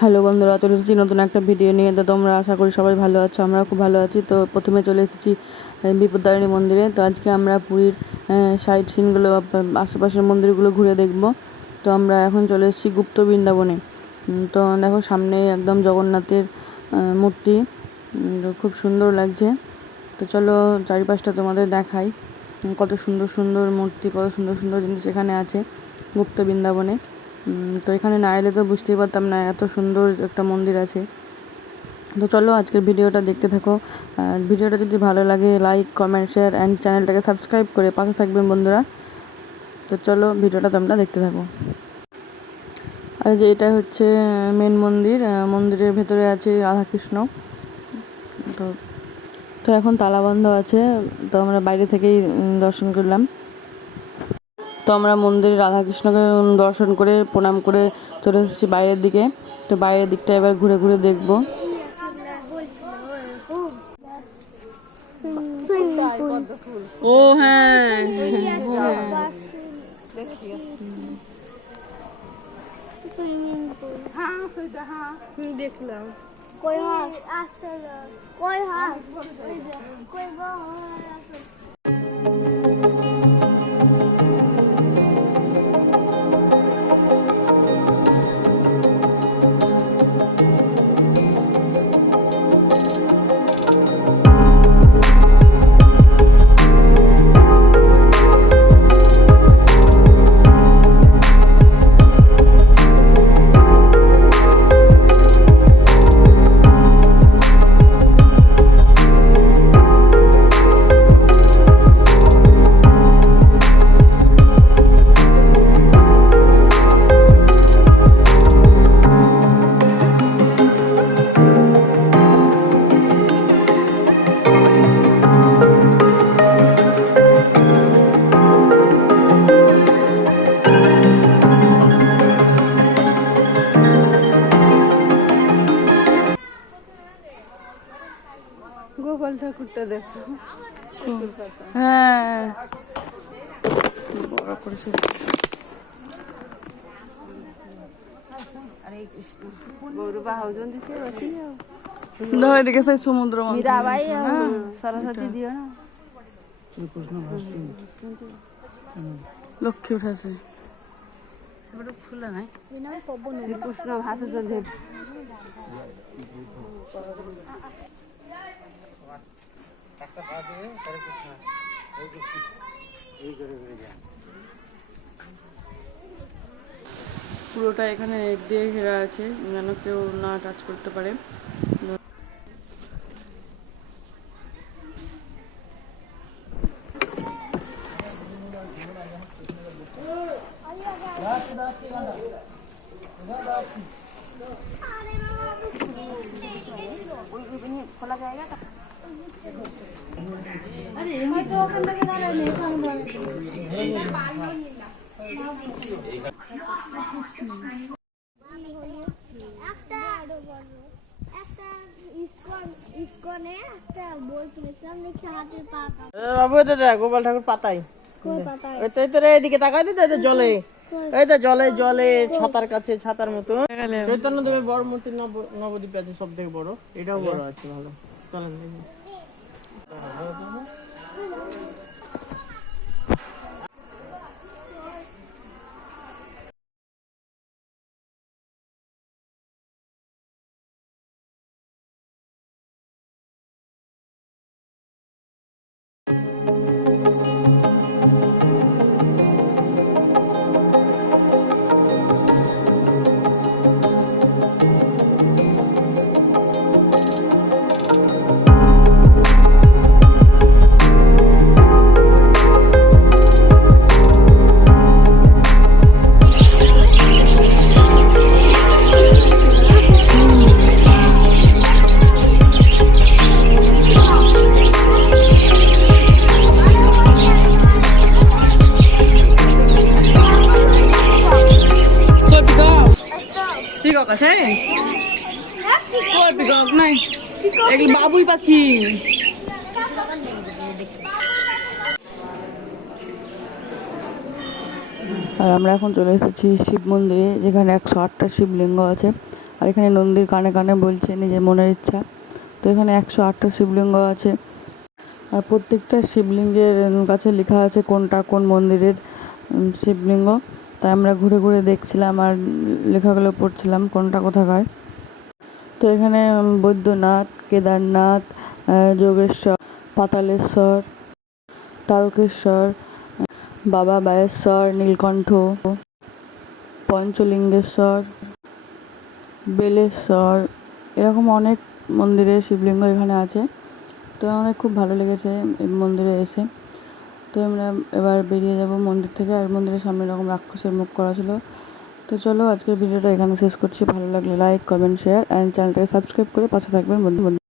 Hello বন্ধুরা, চলে এসেছি নতুন একটা ভিডিও নিয়ে। তো তোমরা আশা করি সবাই ভালো আছো, আমরাও খুব ভালো আছি। তো প্রথমে চলে এসেছি বিপত্তারিণী মন্দিরে। তো আজকে আমরা পুরীর সাইট সিনগুলো আশেপাশের মন্দিরগুলো ঘুরে দেখব। তো আমরা এখন চলে এসেছি গুপ্ত বৃন্দাবনে। তো দেখো সামনে একদম জগন্নাথের মূর্তি, খুব সুন্দর লাগছে। তো চলো চারিপাশটা তোমাদের দেখাই, কত সুন্দর সুন্দর মূর্তি, কত সুন্দর সুন্দর জিনিস এখানে আছে গুপ্ত বৃন্দাবনে। তো এখানে না এলে তো বুঝতেই পারতাম না এত সুন্দর একটা মন্দির আছে। তো চলো আজকের ভিডিওটা দেখতে থাকো। আর ভিডিওটা যদি ভালো লাগে লাইক কমেন্ট শেয়ার অ্যান্ড চ্যানেলটাকে সাবস্ক্রাইব করে পাশে থাকবেন বন্ধুরা। তো চলো ভিডিওটা তোমরা দেখতে থাকো। আর যে এটা হচ্ছে মেন মন্দির, মন্দিরের ভেতরে আছে রাধাকৃষ্ণ। তো তো এখন তালা বন্ধ আছে, তো আমরা বাইরে থেকেই দর্শন করলাম। তো আমরা মন্দিরে রাধাকৃষ্ণকে দর্শন করে প্রণাম করে চলে এসেছি বাইরের দিকে। তো বাইরের দিকটা এবার ঘুরে ঘুরে দেখব। ও হ্যাঁ, দেখলাম কই হাঁস আসলে কই হাঁস কই গো আসলে। গোপাল ঠাকুরটা দেখো, হ্যাঁ বড় করেছে। এদিকে সেই সমুদ্র মীরাবাই সরস্বতী দিও না, লক্ষ্মী উঠেছে ফুলে নাই কৃষ্ণ ভাষা চলছে। পুরোটা এখানে নেট দিয়ে ঘেরা আছে যেন কেউ না টাচ করতে পারে। খোলা জায়গা গোপাল ঠাকুর পাতাই এদিকে তাকাই দিতে জলে, এই তো জলে জলে ছাতার কাছে ছাতার মতো চৈতন্য দেবের বড় মূর্তি নবদ্বীপ আছে সব থেকে বড়, এটাও বড় আছে ভালো। চলেন আছে নাই এগুলো বাবুই পাখি। আর আমরা এখন চলে এসেছি শিব মন্দিরে, যেখানে 108টা শিবলিঙ্গ আছে। আর এখানে নন্দীর কানে কানে বলছে নিজের মনের ইচ্ছা। তো এখানে 108টা শিবলিঙ্গ আছে, আর প্রত্যেকটা শিবলিঙ্গের কাছে লেখা আছে কোনটা কোন মন্দিরের শিবলিঙ্গ। তাই আমরা ঘুরে ঘুরে দেখছিলাম আর লেখাগুলো পড়ছিলাম কোনটা কোথাকার। তো এখানে বৈদ্যনাথ, কেদারনাথ, যোগেশ্বর, পাতালেশ্বর, তারকেশ্বর, বাবা বায়েশ্বর, নীলকণ্ঠ, পঞ্চলিঙ্গেশ্বর, বেলেশ্বর, এরকম অনেক মন্দিরের শিবলিঙ্গ এখানে আছে। তো আমাদের খুব ভালো লেগেছে এই মন্দিরে এসে। তো আমরা এবার বেরিয়ে যাব মন্দির থেকে। আর মন্দিরের সামনে এরকম রাক্ষসের মুখ করা ছিল। তো চলো আজকের ভিডিওটা এখানে শেষ করছি। ভালো লাগলে লাইক, কমেন্ট, শেয়ার অ্যান্ড চ্যানেলটাকে সাবস্ক্রাইব করে পাশে থাকবেন বন্ধু।